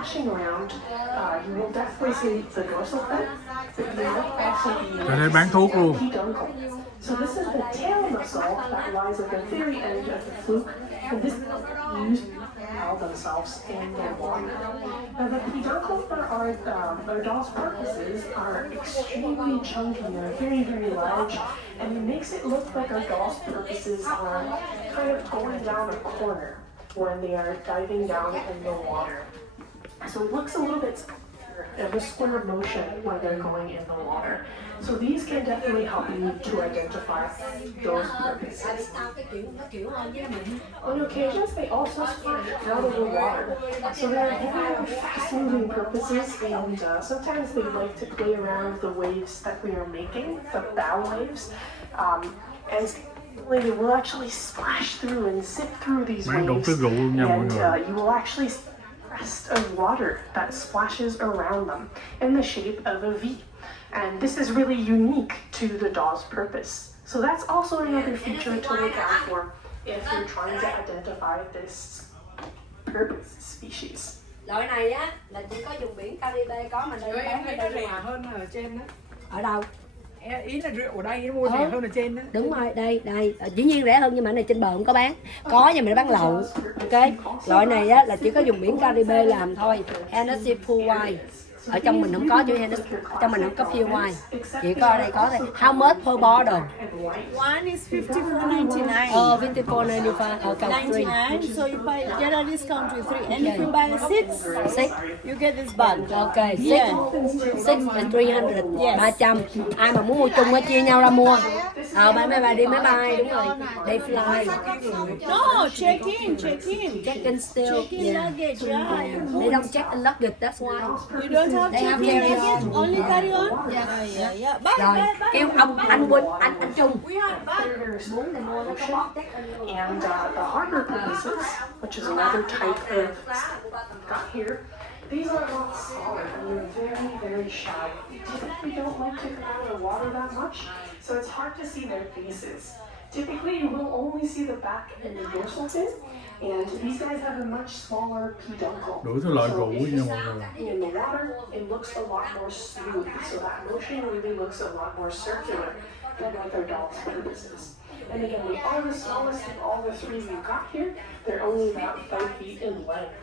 splashing around, you will definitely see the dorsal fin, but you will also Ở đây bán thuốc luôn. be peduncle. So this is the tail mussel that lies at the very end of the fluke, and this is used to propel themselves in the water. Now the peduncle for our doll's purposes are extremely chunky and very, very large, and it makes it look like our doll's purposes are kind of going down a corner when they are diving down in the water. So it looks a little bit of a square motion when they're going in the water. So these can definitely help you to identify those purposes. On occasions, they also splash out of the water. So they're very fast-moving purposes, and sometimes they like to play around with the waves that we are making, the bow waves. And they will actually splash through and zip through these waves, and you will actually see a crest of water that splashes around them in the shape of a V. And this is really unique to the daw's purpose. So that's also another feature to look out for if you're trying to identify this purpose species. Loại này á là chỉ có vùng biển Caribe có, mà đây bán ở đây rẻ hơn ở trên đó. Ở đâu? Ý là ở đây nó mua rẻ hơn ở trên đó. Đúng rồi, đây dĩ nhiên rẻ hơn, nhưng mà này trên bờ không có bán. Có nhưng mà nó bán lậu. Ok, loại này á là chỉ có vùng biển Caribe làm thôi. Hennessy Pool Wine. Ở trong mình không có chữ Hennessy, trong mình không có pure wine. Chỉ có ở đây có thôi. How much per bottle? One is $54.99. Oh, $54.95. Okay, 99. So you buy, get a discount with 3. And if you buy 6, you get this bag. Okay, 6 Yeah. is 300. Yes. 300. Ai mà muốn mua chung á chia nhau ra mua. Mấy bà đi máy bay, đúng rồi. They fly. No, check in. Check in still. Check in luggage, yeah. They don't check in luggage, that's why. You don't have They have check in carry luggage, on. only carry on? Yeah. Bye, Rồi, bye, bye. kêu anh Quỳnh, anh Trung. They're very small in ocean, and the harbor purposes, which is another type of got here. These are a lot smaller and they're very, very shy. They typically don't like to come out of the water that much, so it's hard to see their faces. Typically, you will only see the back and the dorsal fin, and these guys have a much smaller peduncle. Đủ thứ loại So rượu if nha you mọi người. stand in the water, it looks a lot more smooth, so that motion really looks a lot more circular than other doll's purposes. And again, they are the smallest of all the three we've got here. They're only about 5 feet in length,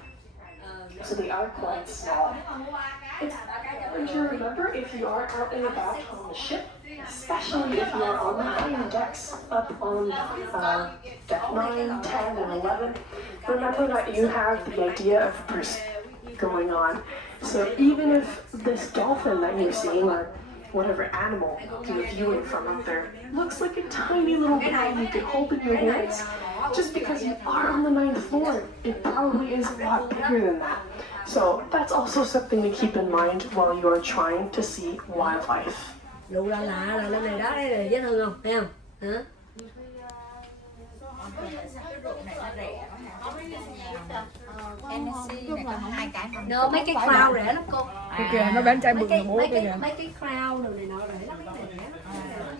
so they are quite small. It's important to remember if you are out and about on the ship, especially if you are on the higher decks up on deck 9, 10, and 11, remember that you have the idea of pursuit going on. So even if this dolphin that you're seeing, or whatever animal you're viewing from up there, looks like a tiny little ball you could hold in your hands, just because you are on the 9th floor, it probably is a lot bigger than that. So that's also something to keep in mind while you are trying to see wildlife. Rượu lạ là lên này đó, đây là dễ thương không? Thấy không? Hả? No, mấy cái crown rẻ lắm cô. Kìa nó bán chai bự bố kìa. Mấy cái crown đồ này nọ rẻ lắm, cái này rẻ lắm.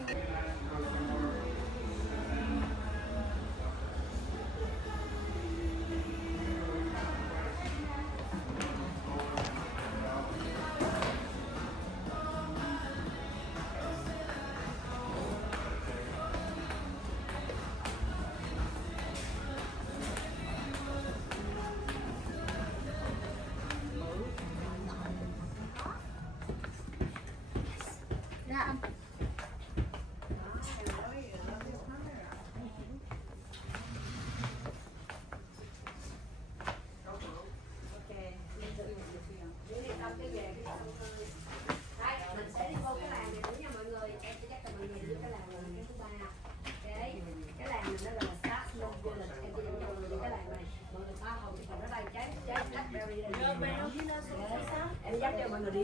Em dắt cho mọi người đi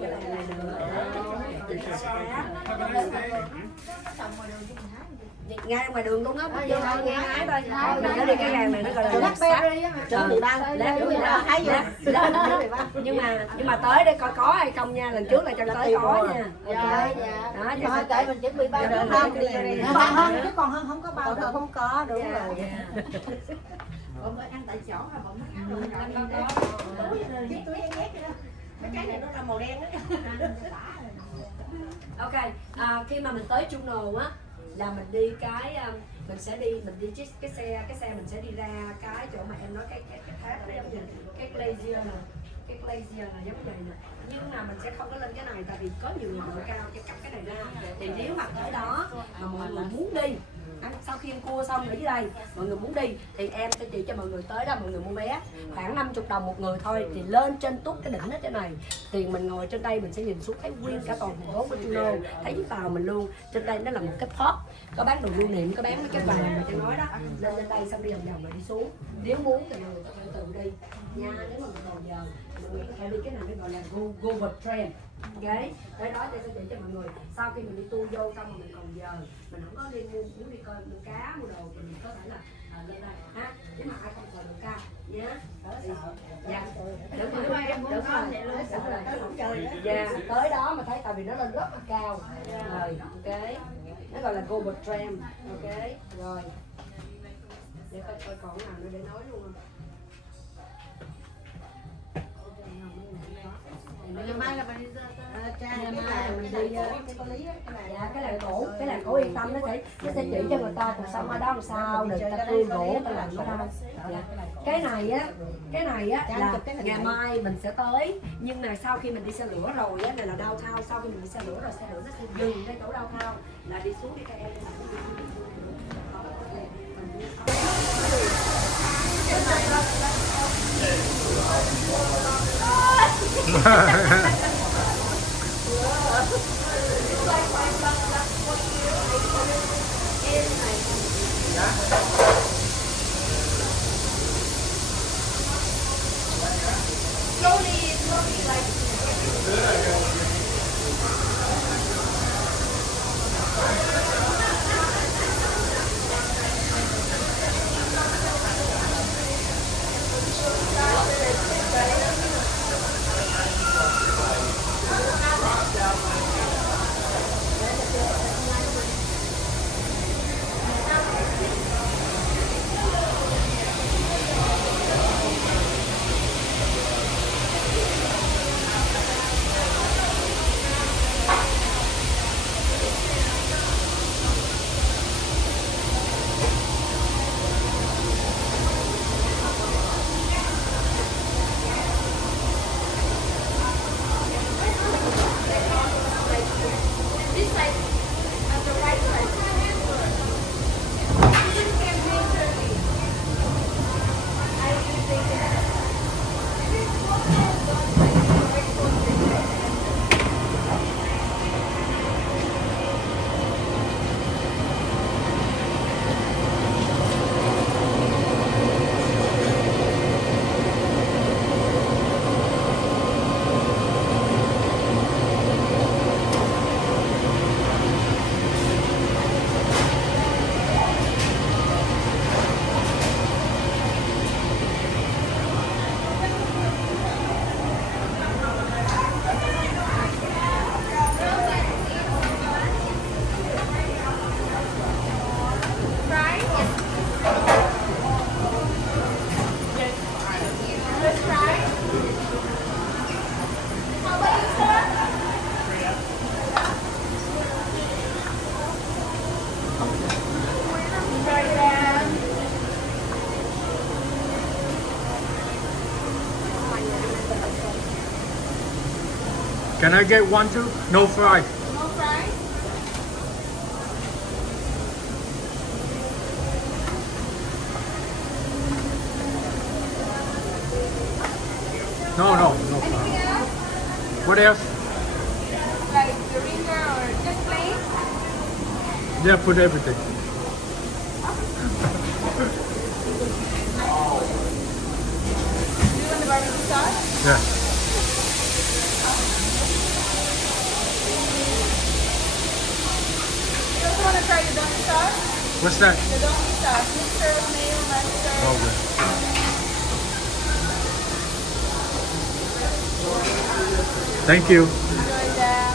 cái làng này nữa. Ngay ngoài đường cũng á, vô thôi nghe hái thôi. Mình nó đi cái làng này nó gọi là làng sát. Nhưng mà tới đây coi có hay không nha, lần trước là cho tới có nha. Ok. Đó, Thôi tại mình chuẩn bị bao rồi hơn chứ còn hơn không có bao đâu. không có, đúng rồi. Bọn mới ăn tại chỗ hả? Bọn mới ăn rồi Ăn rồi đó. cái túi ăn nhét vậy đó. Mấy cái này nó là màu đen đó. Ok, khi mà mình tới Juno á là mình đi mình sẽ đi cái xe mình sẽ đi ra cái chỗ mà em nói cái tháp nó giống như cái glacier là giống vậy nè, nhưng mà mình sẽ không có lên cái này tại vì có nhiều người độ cao cho cắt cái này ra. Thì nếu mà tới đó mà mọi người muốn đi sau khi ăn cua xong ở dưới đây mọi người muốn đi thì em sẽ chỉ cho mọi người tới đó, mọi người mua vé khoảng 50 đồng một người thôi, thì lên trên tút cái đỉnh ở trên này thì mình ngồi trên đây mình sẽ nhìn xuống thấy nguyên cả toàn thành phố của Juno, thấy với tàu mình luôn. Trên đây nó là một cái pub có bán đồ lưu niệm, có bán mấy cái vàng mà tôi nói đó. Lên đây xong đi vòng vòng rồi đi xuống, nếu muốn thì mọi người có thể tự đi nha. Nếu mà mình còn giờ mọi người có thể đi cái này nó gọi là Gover Train. Ok, tới đó tôi sẽ chỉ cho mọi người. Sau khi mình đi tour vô xong mà mình còn giờ mình không có đi muốn đi coi mua cá mua đồ thì mình có thể là lên đây ha. Nếu mà ai không còn được ca nhé. Dạ, đúng rồi, dạ, tới đó mà thấy tại vì nó lên rất là cao rồi. Ok, nó gọi là Gover Tram. Ok rồi, để coi còn nào nữa để nói luôn không. Ngày mai là mình đi cái làng cổ yên tâm, nó sẽ chỉ cho người ta cuộc sống ở đó làm sao để người ta tươi gỗ cái làng đó. Cái này á là ngày mai mình sẽ tới, nhưng mà sau khi mình đi xe lửa rồi á, này là downtown, sau khi mình đi xe lửa rồi xe lửa nó sẽ dừng cái chỗ downtown là đi xuống đi các em. Can I get one too? No fries. No fries. No Anything fries. else? What else? Like the ringer or just plain? Yeah, put everything. Do you want the barbecue sauce? Yeah. You also want to try the donkey sauce? What's that? The donkey sauce, mixture of mayo, mustard. Okay. Thank you. Enjoy that.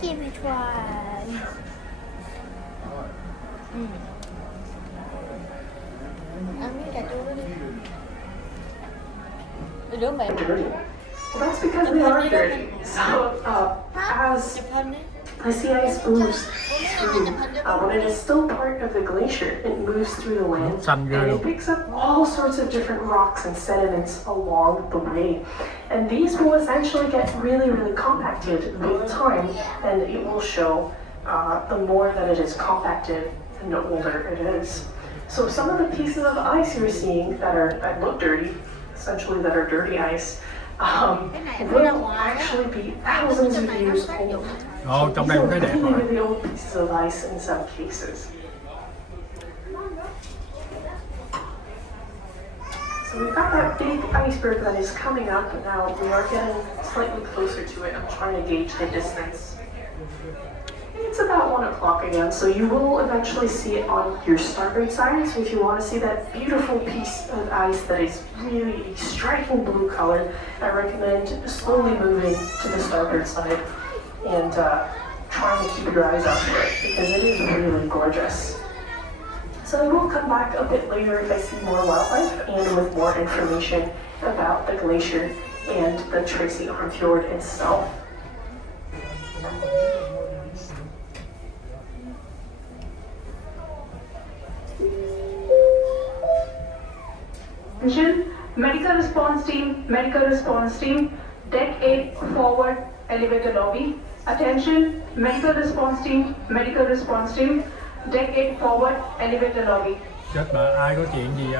give it one. Ăn miếng cà chua đó đi. Đứa mẹ. Dirty. Well, that's because they are dirty. So, as the sea ice moves through, when it is still part of the glacier, it moves through the land and it picks up all sorts of different rocks and sediments along the way. And these will essentially get really, really compacted with time, and it will show the more that it is compacted, the older it is. So some of the pieces of ice you're seeing that look dirty, essentially that are dirty ice, will actually be thousands of years old. Ồ, trong đây cũng thấy đẹp Really, rồi. really old pieces of ice in some cases. So we've got that big iceberg that is coming up, and now we are getting slightly closer to it. I'm trying to gauge the distance. It's about 1 o'clock again, so you will eventually see it on your starboard side. So if you want to see that beautiful piece of ice that is really a striking blue color, I recommend slowly moving to the starboard side and trying to keep your eyes out for it, because it is really gorgeous. So I will come back a bit later if I see more wildlife and with more information about the glacier and the Tracy Arm Fjord itself. Attention, medical response team, deck 8 forward elevator lobby. Attention, medical response team, deck 8 forward elevator lobby. Chết bà, ai có chuyện gì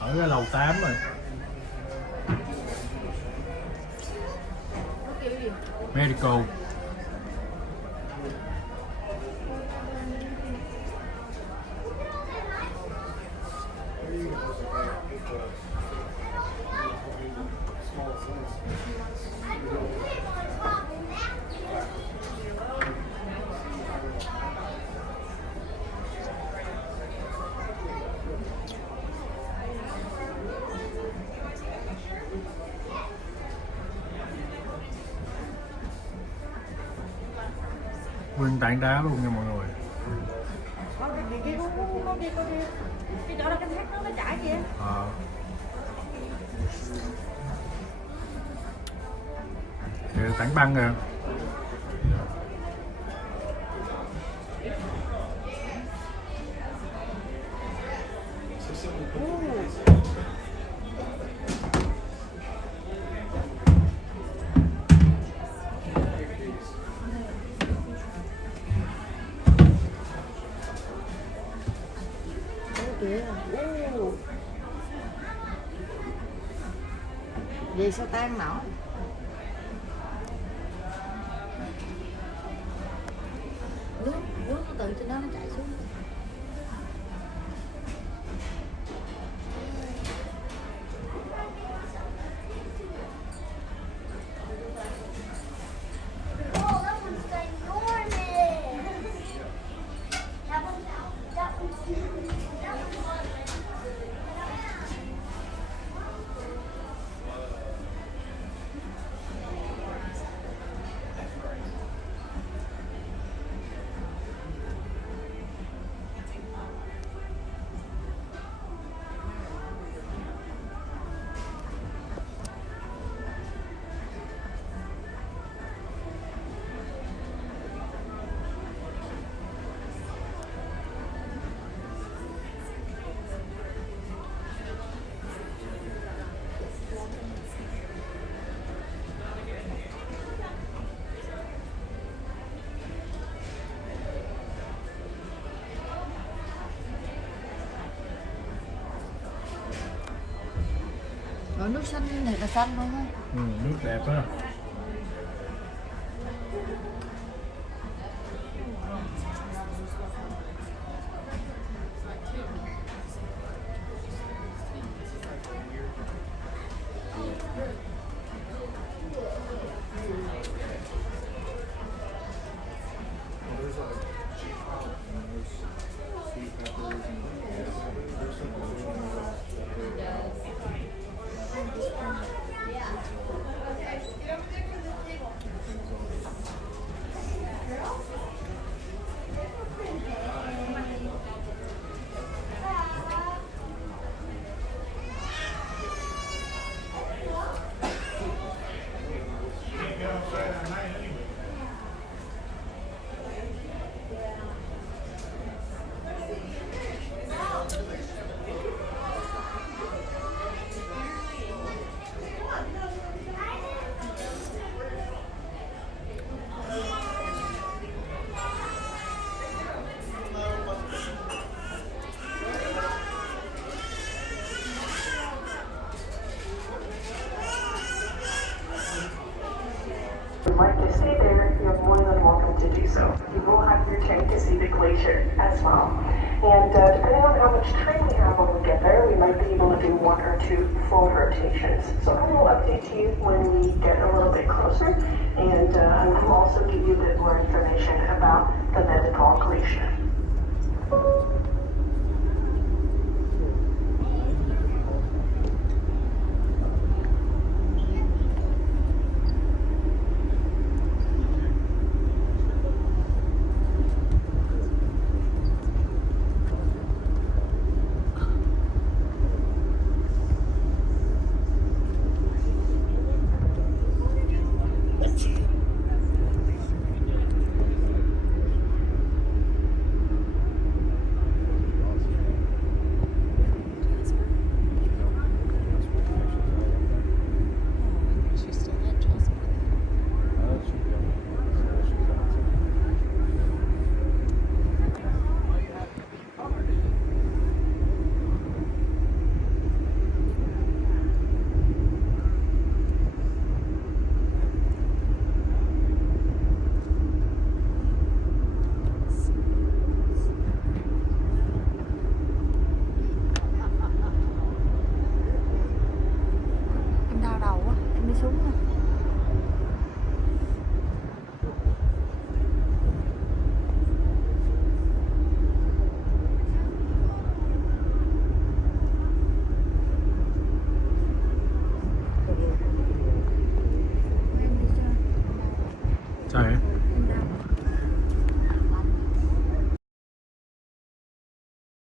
ở lầu 8 rồi. Medical. Nguyên tảng đá luôn nha mọi người. Cái chỗ đó cái thác nó chảy vậy. Kìa, tảng băng kìa. Vì sao tan nổi? Nước nó từ trên đó nó chảy xuống. Rồi nước xanh này là xanh luôn á. Nước đẹp á. so. You will have your chance to see the glacier as well. And depending on how much time we have when we get there, we might be able to do 1 or 2 full rotations. So I will update you when we get a little bit closer, and I will also give you a bit more information about the Netapal Glacier. Em đau đầu quá, em đi xuống nha. Sao vậy?